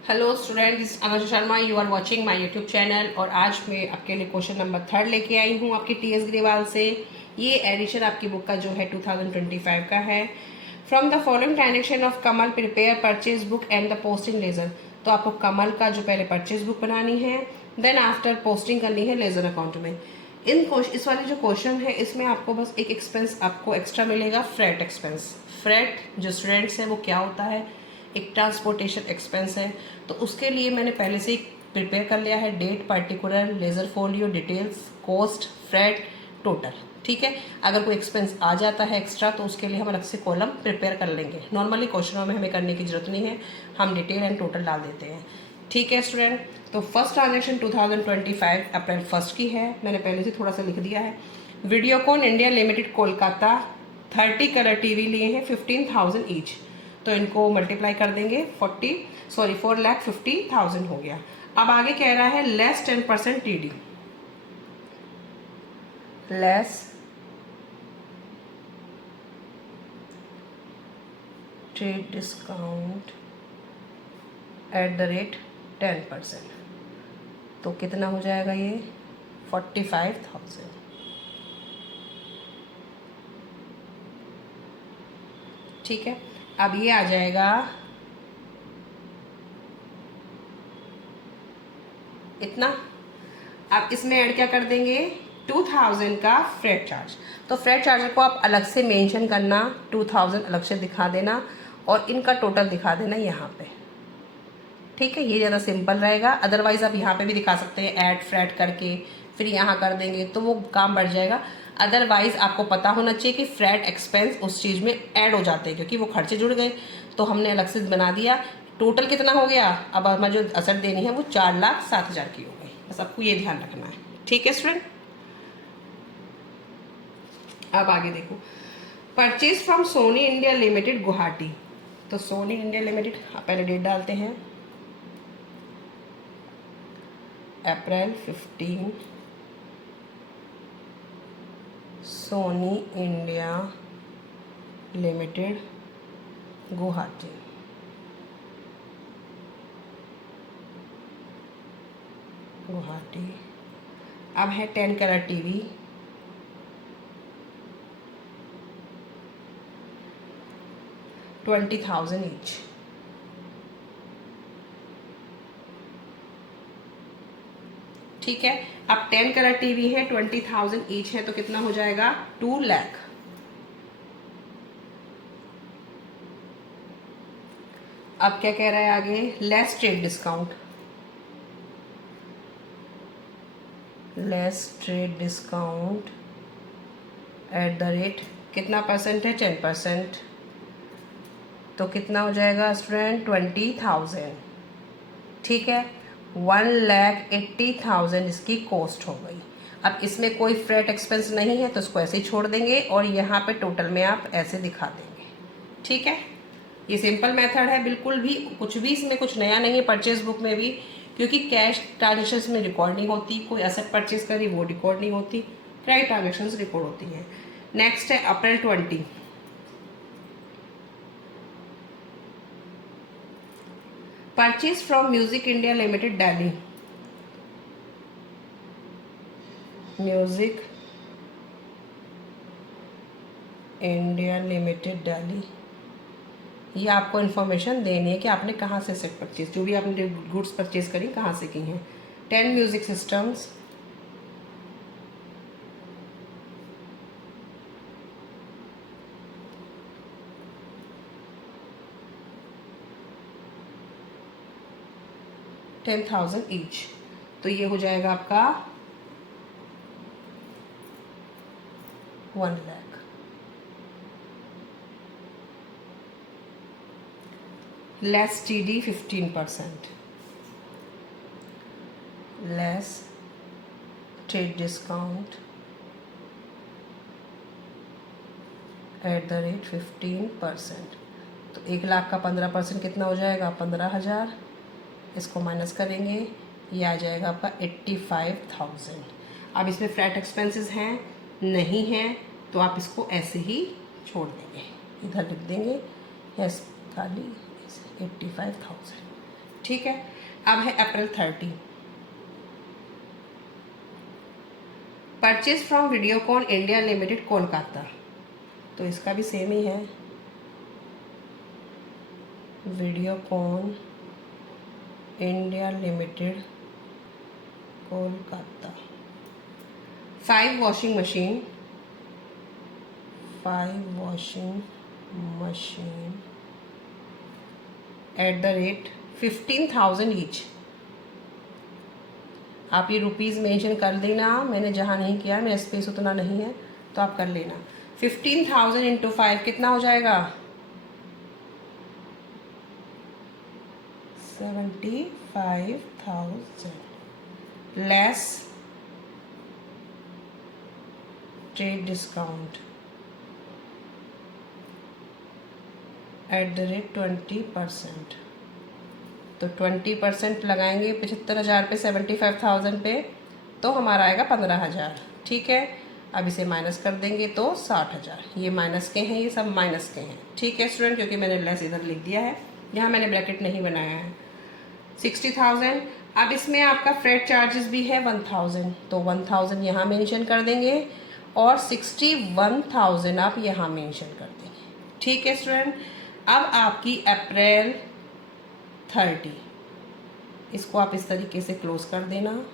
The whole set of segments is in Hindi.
Hello student, this Anuj Sharma. You are watching my YouTube channel. और आज मैं आपके लिए क्वेश्चन नंबर 3 लेके आई हूँ आपकी टीएस ग्रेवाल से। ये एडिशन आपकी बुक का जो है 2025 का है। From the following transaction of Kamal prepare purchase book and the posting ledger. तो आपको कमल का जो पहले परचेज बुक बनानी है, देन आफ्टर पोस्टिंग करनी है लेजर अकाउंट में। इस वाले जो क्वेश्चन है इसमें आपको बस एक एक्सपेंस आपको एक्स्ट्रा मिलेगा, फ्रेट एक्सपेंस। फ्रेट जो स्टूडेंट्स है वो क्या होता है, एक ट्रांसपोर्टेशन एक्सपेंस है। तो उसके लिए मैंने पहले से ही प्रिपेयर कर लिया है date, particular, ledger folio, details, cost, freight, total. ठीक है, अगर कोई एक्सपेंस आ जाता है एक्स्ट्रा तो उसके लिए हम अलग से कॉलम प्रिपेयर कर लेंगे। नॉर्मली क्वेश्चनों में हमें करने की जरूरत नहीं है, हम डिटेल एंड टोटल डाल देते हैं। ठीक है स्टूडेंट, तो फर्स्ट ट्रांजेक्शन 2025 अप्रैल 1 की है। मैंने पहले से थोड़ा सा लिख दिया है। Videocon India limited Kolkata 30 colour TV लिए हैं 15,000 ईच। तो इनको मल्टीप्लाई कर देंगे 4,50,000 हो गया। अब आगे कह रहा है less 10% TD, less trade discount at the rate 10%। तो कितना हो जाएगा ये 45,000। ठीक है, अब ये आ जाएगा इतना। अब इसमें ऐड क्या कर देंगे, 2,000 का फ्रेट चार्ज। तो फ्रेट चार्ज को आप अलग से मेंशन करना, 2,000 अलग से दिखा देना और इनका टोटल दिखा देना यहाँ पे। ठीक है, ये ज़्यादा सिंपल रहेगा। अदरवाइज़ आप यहाँ पे भी दिखा सकते हैं ऐड फ्रेट करके, फिर यहाँ कर देंगे तो वो काम बढ़ जाएगा। अदरवाइज़ आपको पता होना चाहिए कि फ्रेट एक्सपेंस उस चीज़ में ऐड हो जाते हैं, क्योंकि वो खर्चे जुड़ गए तो हमने अलग से बना दिया। टोटल कितना हो गया, अब हमें जो असर देनी है वो 4,07,000 की हो गई। बस आपको ये ध्यान रखना है। ठीक है स्टूडेंट, अब आगे देखो, purchase from Soni India limited Guwahati. तो सोनी इंडिया लिमिटेड पहले डेट डालते हैं, अप्रैल 15, सोनी इंडिया लिमिटेड गुवाहाटी। गुवाहाटी। अब है 10 कलर टीवी, $20,000 ईच। ठीक है, अब 10 कलर टीवी है, 20,000 ईच है, तो कितना हो जाएगा 2 लाख। अब क्या कह रहा है आगे, less trade discount, less trade discount at the rate कितना परसेंट है, 10%। तो कितना हो जाएगा स्टूडेंट 20,000। ठीक है, 1,80,000 इसकी कॉस्ट हो गई। अब इसमें कोई फ्रेट एक्सपेंस नहीं है तो इसको ऐसे ही छोड़ देंगे और यहाँ पे टोटल में आप ऐसे दिखा देंगे। ठीक है, ये सिंपल मेथड है, बिल्कुल भी कुछ भी इसमें कुछ नया नहीं है परचेज बुक में भी, क्योंकि कैश ट्रांजेक्शन में रिकॉर्ड नहीं होती, कोई एसेट परचेज करी वो रिकॉर्ड नहीं होती, क्रेडिट ट्रांजेक्शन रिकॉर्ड होती है। नेक्स्ट है अप्रैल 20, purchase from music India limited Delhi. Music India limited Delhi, ये आपको इन्फॉर्मेशन देनी है कि आपने कहाँ से सेट परचेज, जो भी आपने गुड्स परचेज करी कहाँ से की हैं। 10 म्यूजिक सिस्टम्स, $10,000 ईच। तो ये हो जाएगा आपका 1 lakh. Less TD 15%, less trade discount at the rate 15%। तो 1 लाख का 15% कितना हो जाएगा 15,000। इसको माइनस करेंगे, ये आ जाएगा आपका 85,000। अब इसमें फ्लैट एक्सपेंसेस हैं नहीं हैं तो आप इसको ऐसे ही छोड़ देंगे, इधर लिख देंगे यस खाली 85,000। ठीक है। अब है अप्रैल 30, purchase from Videocon India limited Kolkata, तो इसका भी सेम ही है, Videocon India limited Kolkata. 5 washing machine at the rate 15,000 each. आप ये रुपीज़ मेंशन कर देना, मैंने जहाँ नहीं किया, मेरा स्पेस उतना नहीं है, तो आप कर लेना। 15,000 इंटू 5 कितना हो जाएगा? 75,000 less trade discount at the rate 20%। तो 20% लगाएंगे 75,000 पे 75,000 पे, तो हमारा आएगा 15,000। ठीक है, अब इसे माइनस कर देंगे तो 60,000। ये माइनस के हैं, ये सब माइनस के हैं। ठीक है स्टूडेंट, क्योंकि मैंने लेस इधर लिख दिया है, यहाँ मैंने ब्रैकेट नहीं बनाया है। 60,000। अब इसमें आपका फ्रेट चार्जेस भी है 1,000, तो 1,000 यहाँ मेंशन कर देंगे और 61,000 आप यहाँ मेंशन कर देंगे। ठीक है स्टूडेंट, अब आपकी अप्रैल 30, इसको आप इस तरीके से क्लोज कर देना।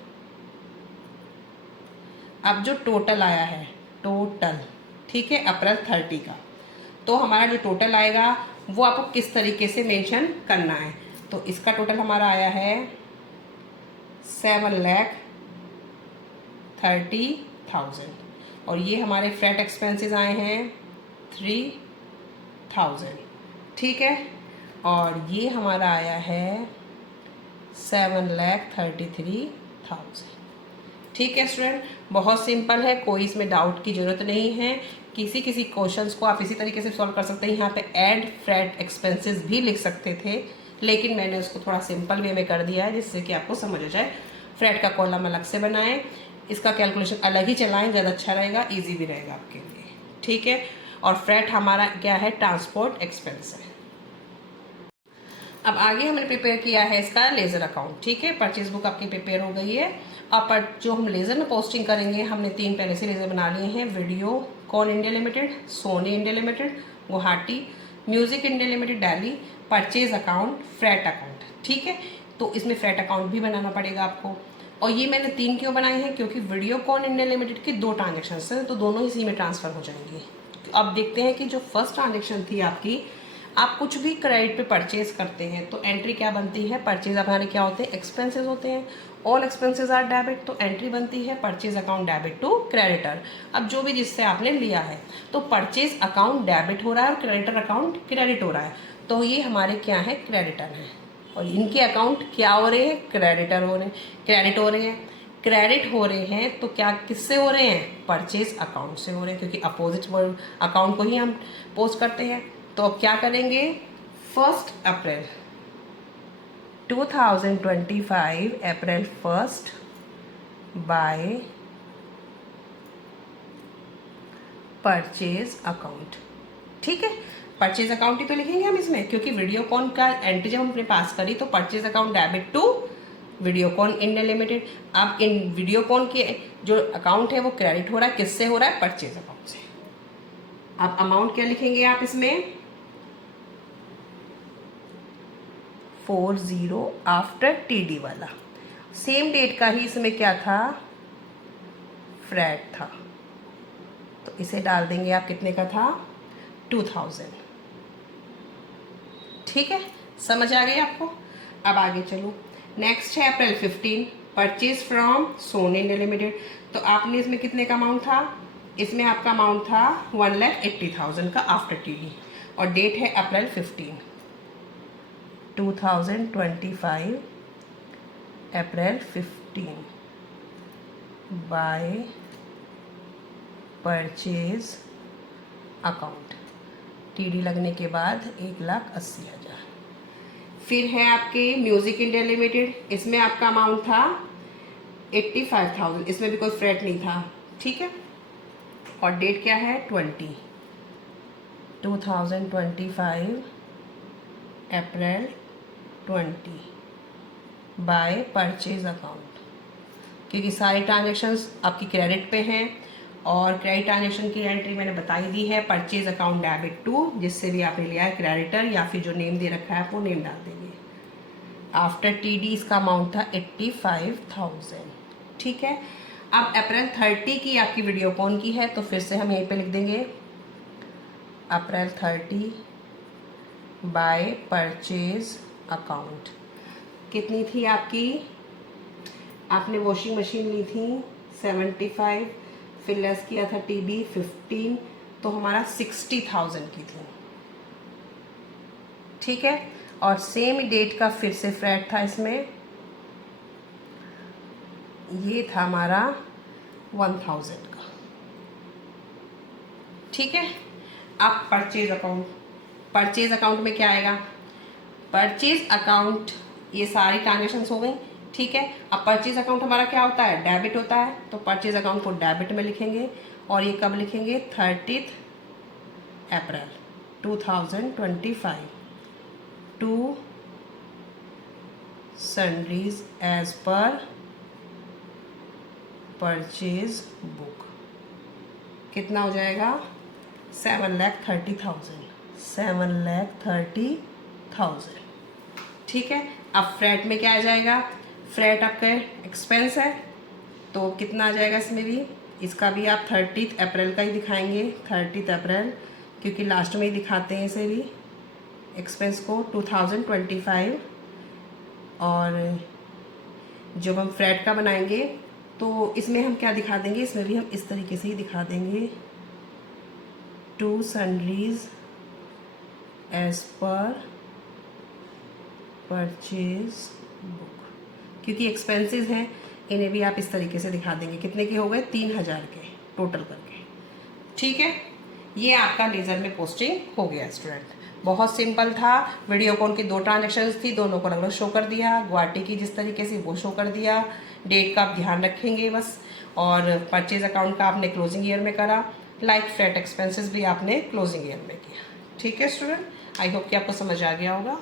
अब जो टोटल आया है, टोटल, ठीक है, अप्रैल 30 का, तो हमारा जो टोटल आएगा वो आपको किस तरीके से मेंशन करना है। तो इसका टोटल हमारा आया है 7,30,000 और ये हमारे फ्लैट एक्सपेंसेस आए हैं 3,000। ठीक है, और ये हमारा आया है 7,33,000। ठीक है स्टूडेंट, बहुत सिंपल है, कोई इसमें डाउट की ज़रूरत नहीं है। किसी क्वेश्चंस को आप इसी तरीके से सॉल्व कर सकते हैं। यहाँ पे ऐड फ्रेट एक्सपेंसेस भी लिख सकते थे, लेकिन मैंने उसको थोड़ा सिंपल वे में कर दिया है जिससे कि आपको समझ आ जाए। फ्रेट का कॉलम अलग से बनाएं, इसका कैलकुलेशन अलग ही चलाएं, ज़्यादा अच्छा रहेगा, ईजी भी रहेगा आपके लिए। ठीक है, और फ्रेट हमारा क्या है? ट्रांसपोर्ट एक्सपेंस है। अब आगे हमने प्रिपेयर किया है इसका लेज़र अकाउंट। ठीक है, परचेज बुक आपकी प्रिपेयर हो गई है। अब जो हम लेज़र में पोस्टिंग करेंगे, हमने 3 पहले से लेज़र बना लिए हैं। Videocon India limited, Soni India limited Guwahati, music India limited Delhi, purchase account, freight account. ठीक है, तो इसमें फ्रेट अकाउंट भी बनाना पड़ेगा आपको। और ये मैंने 3 क्यों बनाए हैं? क्योंकि वीडियोकॉन इंडिया लिमिटेड की 2 ट्रांजेक्शन हैं, तो दोनों इसी में ट्रांसफ़र हो जाएंगी। तो अब देखते हैं कि जो फर्स्ट ट्रांजेक्शन थी आपकी, आप कुछ भी क्रेडिट पे परचेज करते हैं तो एंट्री क्या बनती है? परचेज हमारे क्या होते हैं? एक्सपेंसेस होते हैं। ऑल एक्सपेंसेस आर डेबिट, तो एंट्री बनती है purchase account debit to creditor. अब जो भी जिससे आपने लिया है, तो परचेज अकाउंट डेबिट हो रहा है और क्रेडिटर अकाउंट क्रेडिट हो रहा है, तो ये हमारे क्या है? क्रेडिटर हैं। और इनके अकाउंट क्या हो रहे हैं? क्रेडिटर हो रहे हैं, क्रेडिट हो रहे हैं। क्रेडिट हो रहे हैं तो क्या किससे हो रहे हैं? परचेज अकाउंट से हो रहे हैं, क्योंकि अपोजिट अकाउंट को ही हम पोस्ट करते हैं। तो अब क्या करेंगे? 1 अप्रैल 2025, अप्रैल 1 बाय परचेज अकाउंट। ठीक है, परचेज अकाउंट ही तो लिखेंगे हम इसमें, क्योंकि वीडियोकॉन का एंट्री जब हमने पास करी तो purchase account debit to Videocon India limited. अब इन वीडियोकॉन के जो अकाउंट है वो क्रेडिट हो रहा है, किससे हो रहा है? परचेज अकाउंट से। अब अमाउंट क्या लिखेंगे आप इसमें? 40 आफ्टर टीडी वाला। सेम डेट का ही इसमें क्या था? फ्रेट था, तो इसे डाल देंगे आप। कितने का था? 2000। ठीक है, समझ आ गई आपको? अब आगे चलो, नेक्स्ट है अप्रैल 15, purchase from Soni India limited. तो आपने इसमें कितने का अमाउंट था? इसमें आपका अमाउंट था 1,80,000 का आफ्टर टीडी, और डेट है अप्रैल 15, 2025, अप्रैल 15 बाय परचेज अकाउंट। टीडी लगने के बाद 1,80,000। फिर है आपके म्यूजिक इंडिया लिमिटेड, इसमें आपका अमाउंट था 85,000, इसमें भी कोई फ्रेट नहीं था। ठीक है, और डेट क्या है? 2025, अप्रैल 20 बाय परचेज अकाउंट, क्योंकि सारे ट्रांजेक्शन्स आपकी क्रेडिट पे हैं और क्रेडिट ट्रांजेक्शन की एंट्री मैंने बताई दी है परचेज अकाउंट डेबिट टू, जिससे भी आपने लिया है क्रेडिटर या फिर जो नेम दे रखा है वो नेम डाल देंगे। आफ्टर टीडी इसका अमाउंट था 85,000। ठीक है, अब अप्रैल 30 की आपकी वीडियो कौन की है, तो फिर से हम यहीं पे लिख देंगे अप्रैल 30 बाय परचेज अकाउंट। कितनी थी आपकी, आपने वॉशिंग मशीन ली थी 75, फिर लेस किया था टीबी 15, तो हमारा 60,000 की थी। ठीक है, और सेम डेट का फिर से फ्रैट था इसमें, ये था हमारा 1000 का। ठीक है, अब परचेज अकाउंट में क्या आएगा, परचेज अकाउंट ये सारी ट्रांजेक्शन्स हो गई। ठीक है, अब परचेज अकाउंट हमारा क्या होता है, डेबिट होता है, तो परचेज अकाउंट को डेबिट में लिखेंगे और ये कब लिखेंगे, 30 April 2025 to sundries as per purchase book. कितना हो जाएगा, 7,30,000। ठीक है, अब फ्रैट में क्या आ जाएगा, फ्रैट आपका एक्सपेंस है, तो कितना आ जाएगा इसमें भी, इसका भी आप 30 अप्रैल का ही दिखाएंगे, 30 अप्रैल, क्योंकि लास्ट में ही दिखाते हैं इसे भी एक्सपेंस को 2025। और जब हम फ्रैट का बनाएंगे तो इसमें हम क्या दिखा देंगे, इसमें भी हम इस तरीके से ही दिखा देंगे, to sundries as per purchase book, क्योंकि एक्सपेंसेस हैं, इन्हें भी आप इस तरीके से दिखा देंगे। कितने के हो गए, 3,000 के टोटल करके। ठीक है, ये आपका लेज़र में पोस्टिंग हो गया स्टूडेंट। बहुत सिंपल था। वीडियोकॉन की 2 ट्रांजेक्शन्स थी, दोनों को अलग शो कर दिया, गुवाहाटी की जिस तरीके से वो शो कर दिया, डेट का आप ध्यान रखेंगे बस, और परचेज अकाउंट का आपने क्लोजिंग ईयर में करा, लाइक फ्रैट एक्सपेंसेस भी आपने क्लोजिंग ईयर में किया। ठीक है स्टूडेंट, आई होप कि आपको समझ आ गया होगा।